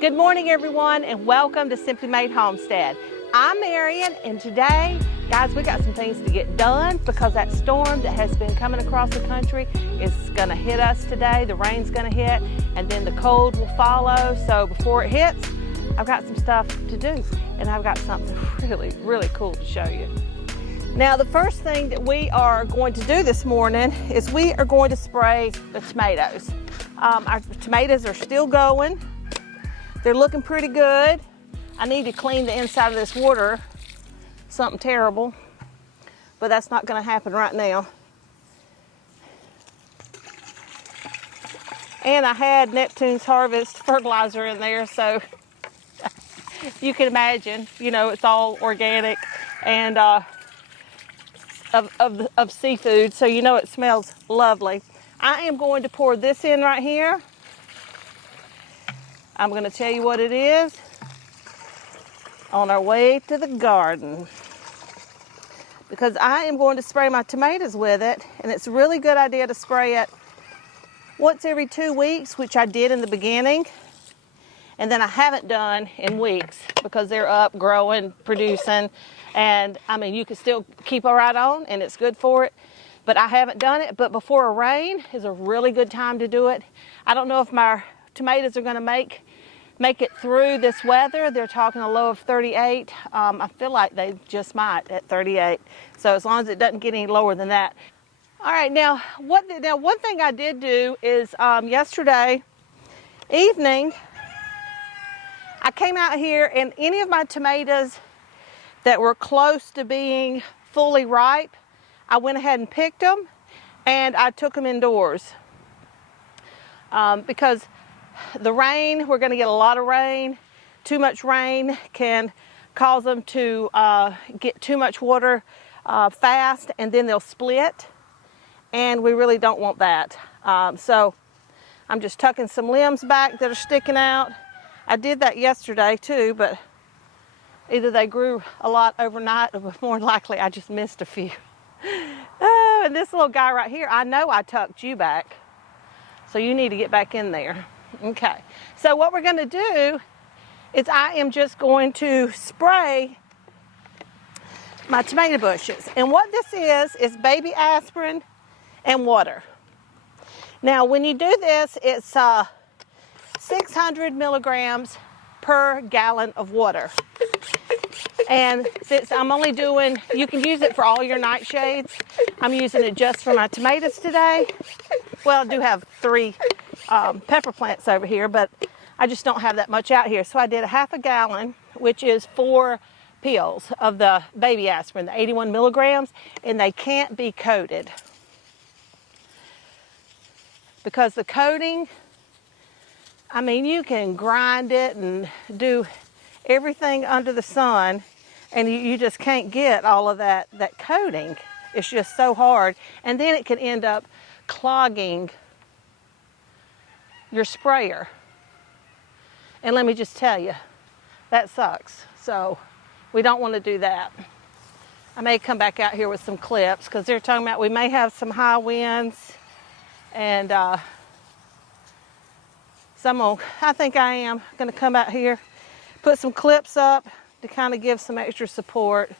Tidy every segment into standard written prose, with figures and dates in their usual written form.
Good morning, everyone, and welcome to Simply Made Homestead. I'm Marion, and today, guys, we got some things to get done because that storm that has been coming across the country is gonna hit us today. The rain's gonna hit, and then the cold will follow. So before it hits, I've got some stuff to do, and I've got something really, really cool to show you. Now, the first thing that we are going to do this morning is we are going to spray the tomatoes. Our tomatoes are still going. They're looking pretty good. I need to clean the inside of this water, something terrible, but that's not gonna happen right now. And I had Neptune's Harvest fertilizer in there, so you can imagine, you know, it's all organic and of seafood, so you know it smells lovely. I am going to pour this in right here. I'm going to tell you what it is on our way to the garden, because I am going to spray my tomatoes with it, and it's a really good idea to spray it once every 2 weeks, which I did in the beginning, and then I haven't done in weeks because they're up, growing, producing, and I mean, you can still keep it right on and it's good for it, but I haven't done it. But before a rain is a really good time to do it. I don't know if my tomatoes are going to make it through this weather. They're talking a low of 38. I feel like they just might at 38. So as long as it doesn't get any lower than that. All right, now one thing I did do is yesterday evening, I came out here, and any of my tomatoes that were close to being fully ripe, I went ahead and picked them and I took them indoors because the rain, we're going to get a lot of rain. Too much rain can cause them to get too much water fast, and then they'll split, and we really don't want that. So I'm just tucking some limbs back that are sticking out. I did that yesterday too, but either they grew a lot overnight, or more likely I just missed a few. Oh, and this little guy right here, I know I tucked you back, so you need to get back in there. Okay, so what we're going to do is I am just going to spray my tomato bushes. And what this is baby aspirin and water. Now, when you do this, it's 600 milligrams per gallon of water. And since I'm only doing, you can use it for all your nightshades. I'm using it just for my tomatoes today. Well, I do have 3 pepper plants over here, but I just don't have that much out here. So I did a half a gallon, which is 4 pills of the baby aspirin, the 81 milligrams, and they can't be coated. Because the coating, I mean, you can grind it and do everything under the sun, and you just can't get all of that coating. It's just so hard. And then it can end up clogging your sprayer. And let me just tell you, that sucks. So we don't want to do that. I may come back out here with some clips because they're talking about we may have some high winds, and I think I am going to come out here, put some clips up to kind of give some extra support,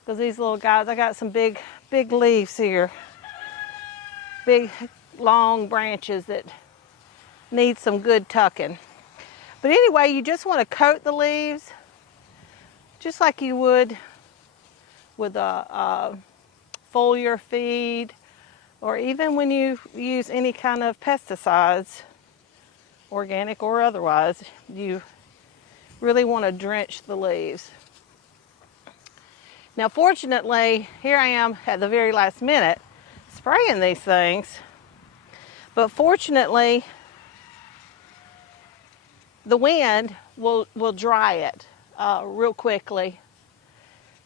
because these little guys, I got some big leaves here, big long branches that need some good tucking. But anyway, you just want to coat the leaves just like you would with a foliar feed, or even when you use any kind of pesticides, organic or otherwise. You really want to drench the leaves. Now, fortunately, here I am at the very last minute spraying these things, but fortunately the wind will dry it real quickly,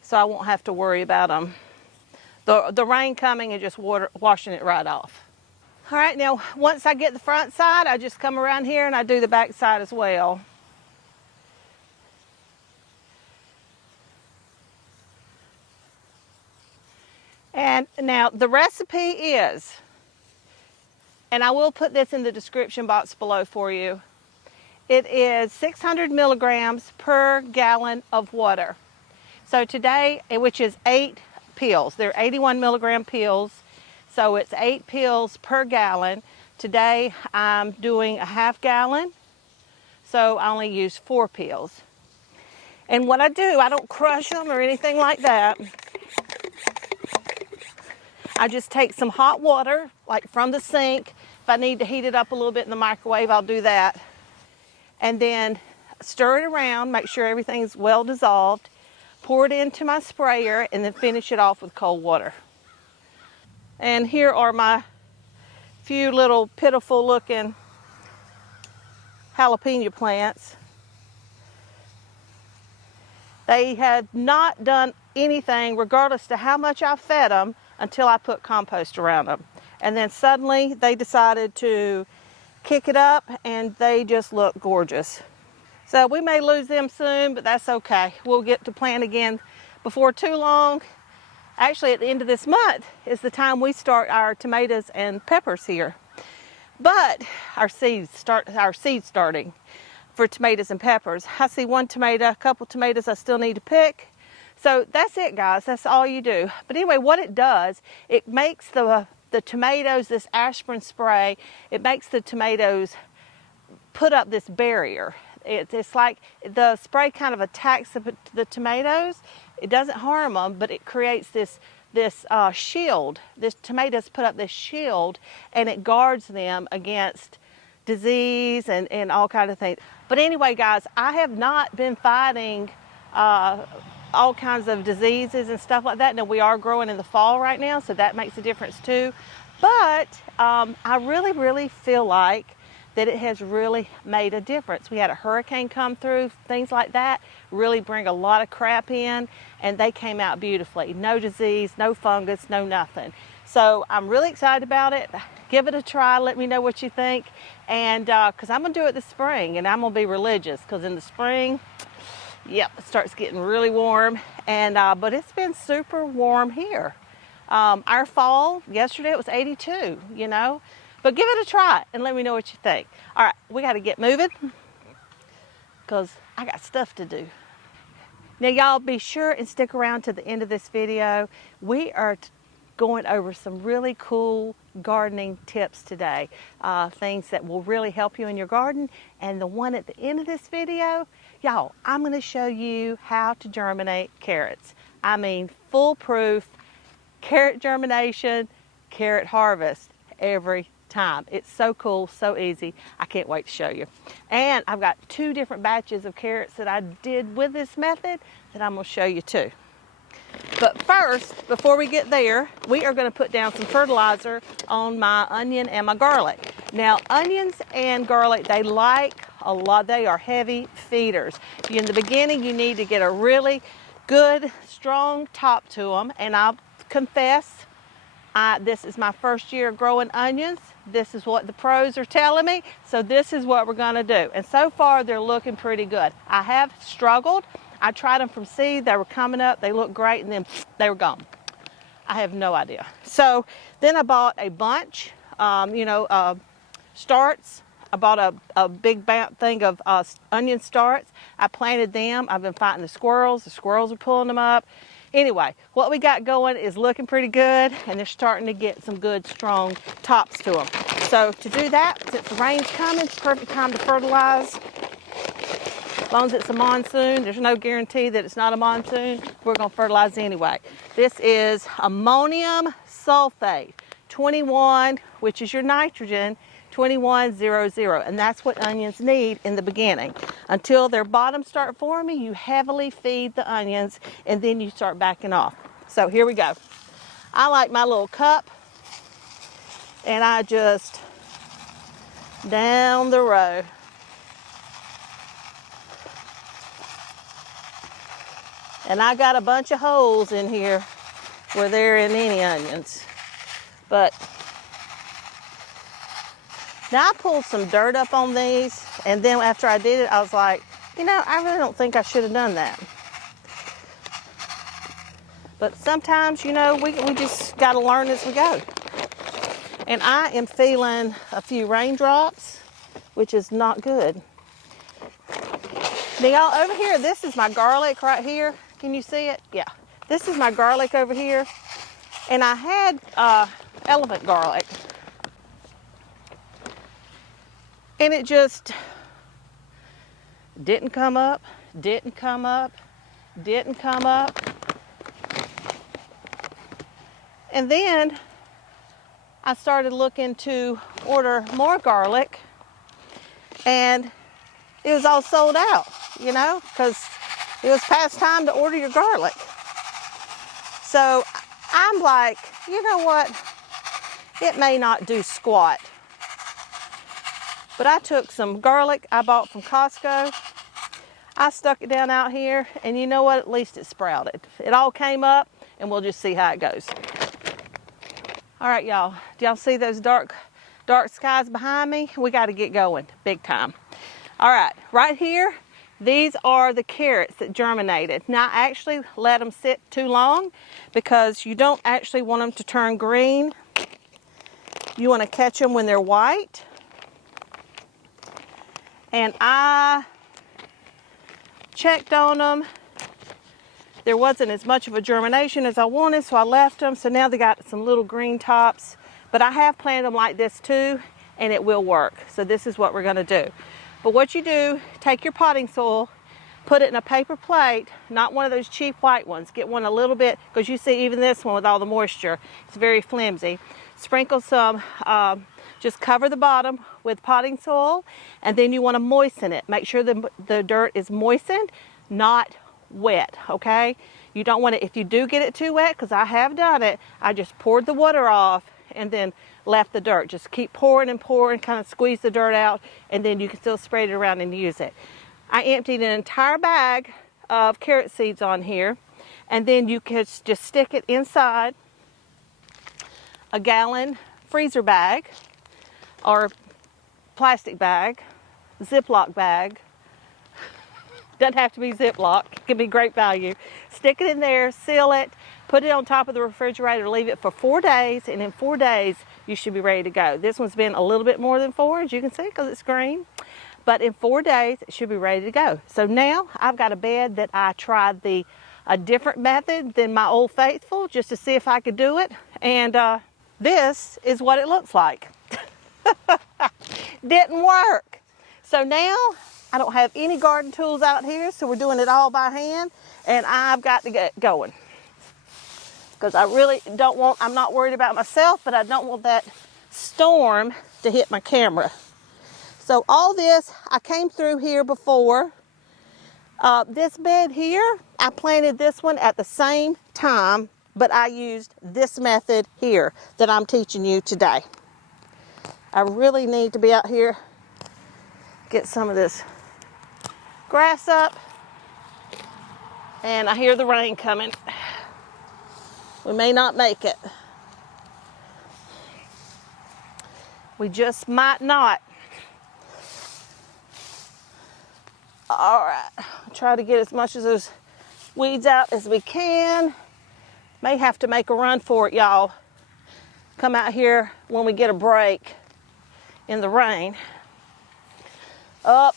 so I won't have to worry about them. The rain coming and just washing it right off. All right, now once I get the front side, I just come around here and I do the back side as well. And now the recipe is, and I will put this in the description box below for you, It is 600 milligrams per gallon of water. So today, which is 8 pills, they're 81 milligram pills, so it's 8 pills per gallon. Today I'm doing a half gallon, so I only use 4 pills. And what I do, I don't crush them or anything like that. I just take some hot water, like from the sink. If I need to heat it up a little bit in the microwave, I'll do that. And then stir it around, make sure everything's well dissolved. Pour it into my sprayer and then finish it off with cold water. And here are my few little pitiful looking jalapeno plants. They had not done anything, regardless to how much I fed them, until I put compost around them. And then suddenly they decided to kick it up and they just look gorgeous. So we may lose them soon, but that's okay. We'll get to plant again before too long. Actually, at the end of this month is the time we start our tomatoes and peppers here. But our seeds starting for tomatoes and peppers. I see one tomato, a couple tomatoes I still need to pick. So that's it, guys. That's all you do. But anyway, what it does, it makes the tomatoes, this aspirin spray, it makes the tomatoes put up this barrier. It's like the spray kind of attacks the tomatoes. It doesn't harm them, but it creates this shield. This tomatoes put up this shield, and it guards them against disease and all kinds of things. But anyway, guys, I have not been fighting all kinds of diseases and stuff like that. Now, we are growing in the fall right now, so that makes a difference too. But I really, really feel like that it has really made a difference. We had a hurricane come through, things like that really bring a lot of crap in, and they came out beautifully. No disease, no fungus, no nothing. So I'm really excited about it. Give it a try, let me know what you think. And because I'm gonna do it this spring, and I'm gonna be religious, because in the spring, yep, it starts getting really warm. And but it's been super warm here. Our fall, yesterday it was 82, you know. But give it a try and let me know what you think. All right, we got to get moving because I got stuff to do. Now, y'all be sure and stick around to the end of this video. We are going over some really cool gardening tips today, things that will really help you in your garden. And the one at the end of this video, y'all, I'm going to show you how to germinate carrots. I mean, foolproof carrot germination, carrot harvest every time. It's so cool, so easy. I can't wait to show you. And I've got 2 different batches of carrots that I did with this method that I'm going to show you too. But first, before we get there, we are going to put down some fertilizer on my onion and my garlic. Now, onions and garlic, they like a lot. They are heavy feeders. In the beginning, you need to get a really good, strong top to them. And I'll confess, this is my first year growing onions. This is what the pros are telling me. So this is what we're going to do. And so far, they're looking pretty good. I have struggled. I tried them from seed. They were coming up. They looked great, and then they were gone. I have no idea. So then I bought a bunch, starts. I bought a big thing of onion starts. I planted them. I've been fighting the squirrels. The squirrels are pulling them up. Anyway, what we got going is looking pretty good, and they're starting to get some good, strong tops to them. So to do that, since the rain's coming, it's the perfect time to fertilize. As long as it's a monsoon, there's no guarantee that it's not a monsoon. We're going to fertilize anyway. This is ammonium sulfate, 21, which is your nitrogen, 2100, and that's what onions need in the beginning. Until their bottoms start forming, you heavily feed the onions, and then you start backing off. So here we go. I like my little cup, and I just down the row. And I got a bunch of holes in here where there ain't any onions. But now I pulled some dirt up on these, and then after I did it, I was like, you know, I really don't think I should have done that. But sometimes, you know, we just got to learn as we go. And I am feeling a few raindrops, which is not good. Now y'all, over here, this is my garlic right here. Can you see it? Yeah. This is my garlic over here. And I had elephant garlic. And it just didn't come up, didn't come up, didn't come up. And then I started looking to order more garlic, and it was all sold out, you know, because it was past time to order your garlic. So I'm like, you know what? It may not do squat. But I took some garlic I bought from Costco. I stuck it down out here, and you know what? At least it sprouted. It all came up, and we'll just see how it goes. All right, y'all. Do y'all see those dark skies behind me? We got to get going big time. All right here, these are the carrots that germinated. Now, I actually let them sit too long because you don't actually want them to turn green. You want to catch them when they're white. And I checked on them. There wasn't as much of a germination as I wanted, so I left them. So now they got some little green tops. But I have planted them like this too, and it will work. So this is what we're gonna do. But what you do, take your potting soil, put it in a paper plate, not one of those cheap white ones. Get one a little bit, because you see even this one with all the moisture, it's very flimsy. Sprinkle some, just cover the bottom with potting soil, and then you wanna moisten it. Make sure the dirt is moistened, not wet, okay? You don't want it, if you do get it too wet, because I have done it, I just poured the water off and then left the dirt. Just keep pouring and pouring, kind of squeeze the dirt out, and then you can still spread it around and use it. I emptied an entire bag of carrot seeds on here, and then you can just stick it inside a gallon freezer bag or plastic bag, Ziploc bag. Doesn't have to be Ziploc, it can be great value. Stick it in there, seal it, put it on top of the refrigerator, leave it for 4 days, and in 4 days you should be ready to go. This one's been a little bit more than 4, as you can see, because it's green. But in 4 days it should be ready to go. So now I've got a bed that I tried a different method than my Old Faithful, just to see if I could do it. And this is what it looks like. Didn't work. So now I don't have any garden tools out here, so we're doing it all by hand, and I've got to get going. Because I really don't want, I'm not worried about myself, but I don't want that storm to hit my camera. So all this, I came through here before. This bed here, I planted this one at the same time, but I used this method here that I'm teaching you today. I really need to be out here, get some of this grass up, and I hear the rain coming. We may not make it. We just might not. All right, try to get as much of those weeds out as we can. May have to make a run for it, y'all. Come out here when we get a break in the rain. Up.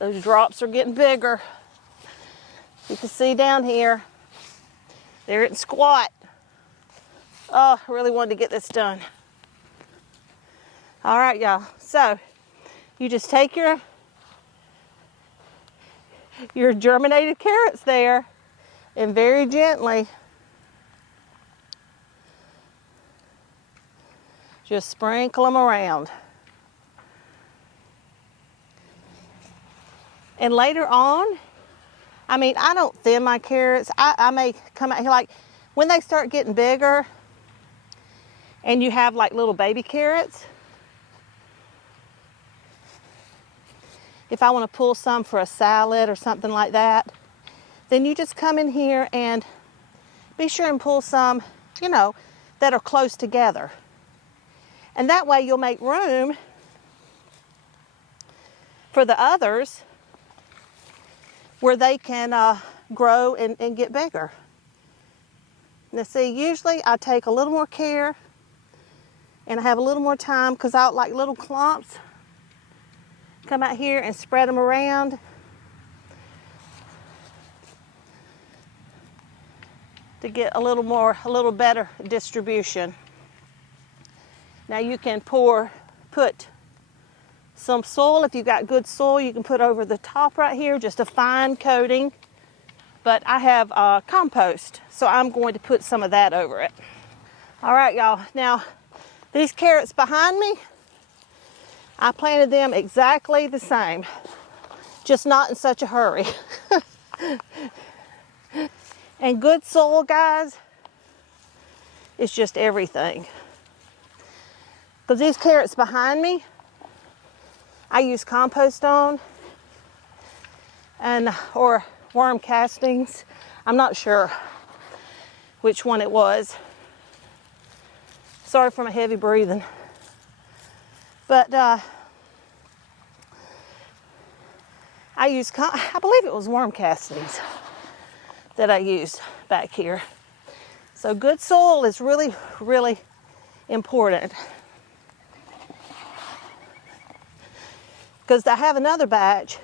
Those drops are getting bigger. You can see down here, they're getting squat. Oh, I really wanted to get this done. All right, y'all. So you just take your germinated carrots there, and very gently just sprinkle them around. And later on, I mean, I don't thin my carrots. I may come out here, like when they start getting bigger and you have like little baby carrots, if I want to pull some for a salad or something like that, then you just come in here and be sure and pull some, you know, that are close together. And that way you'll make room for the others where they can grow and get bigger. Now see, usually I take a little more care and I have a little more time, because I like little clumps. Come out here and spread them around. to get a little better distribution. Now you can put some soil. If you've got good soil, you can put over the top right here, just a fine coating. But I have compost, so I'm going to put some of that over it. All right, y'all. Now, these carrots behind me, I planted them exactly the same, just not in such a hurry. And good soil, guys, is just everything. Because these carrots behind me, I use compost on, or worm castings. I'm not sure which one it was. Sorry for my heavy breathing. But I believe it was worm castings that I used back here. So good soil is really, really important. Because I have another batch,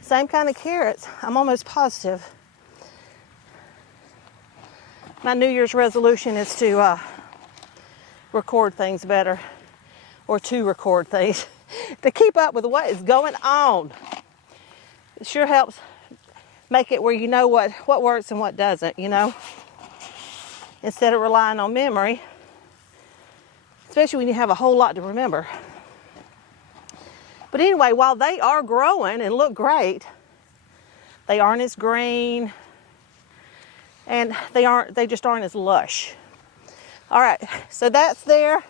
same kind of carrots, I'm almost positive. My New Year's resolution is to record things better, or to record things, to keep up with what is going on. It sure helps make it where you know what works and what doesn't, you know, instead of relying on memory, especially when you have a whole lot to remember. But anyway, while they are growing and look great, they aren't as green, and they just aren't as lush. All right, so that's there.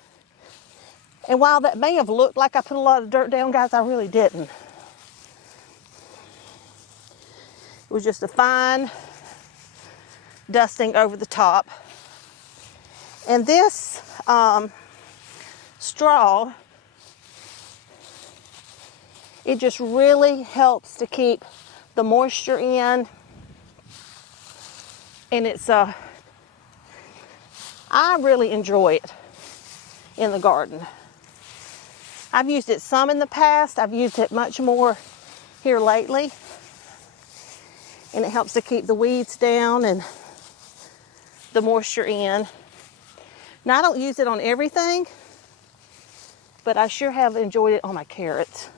And while that may have looked like I put a lot of dirt down, guys, I really didn't. It was just a fine dusting over the top. And this straw, it just really helps to keep the moisture in. And I really enjoy it in the garden. I've used it some in the past. I've used it much more here lately. And it helps to keep the weeds down and the moisture in. Now, I don't use it on everything, but I sure have enjoyed it on my carrots.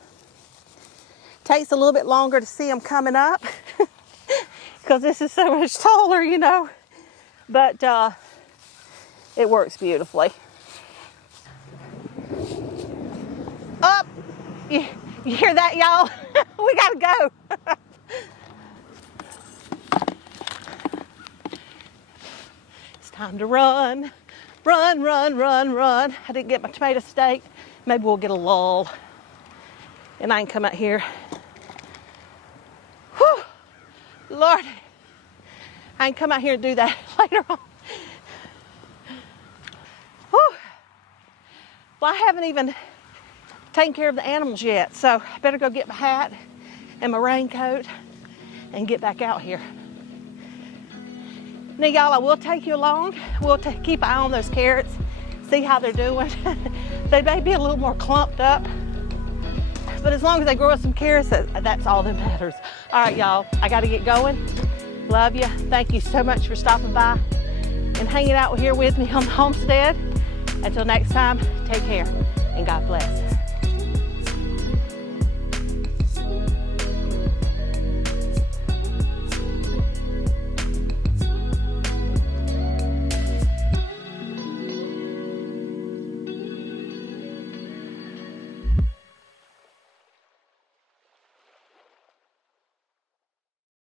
Takes a little bit longer to see them coming up because this is so much taller, you know, but it works beautifully. Up, you hear that, y'all? We gotta go. It's time to run, run, run, run, run. I didn't get my tomato steak. Maybe we'll get a lull and I can come out here. Whew, Lord, I can come out here and do that later on. Whew. Well, I haven't even taken care of the animals yet, so I better go get my hat and my raincoat and get back out here. Now, y'all, I will take you along. We'll keep an eye on those carrots, see how they're doing. They may be a little more clumped up, but as long as they grow us some carrots, that's all that matters. All right, y'all, I got to get going. Love you. Thank you so much for stopping by and hanging out here with me on the homestead. Until next time, take care and God bless.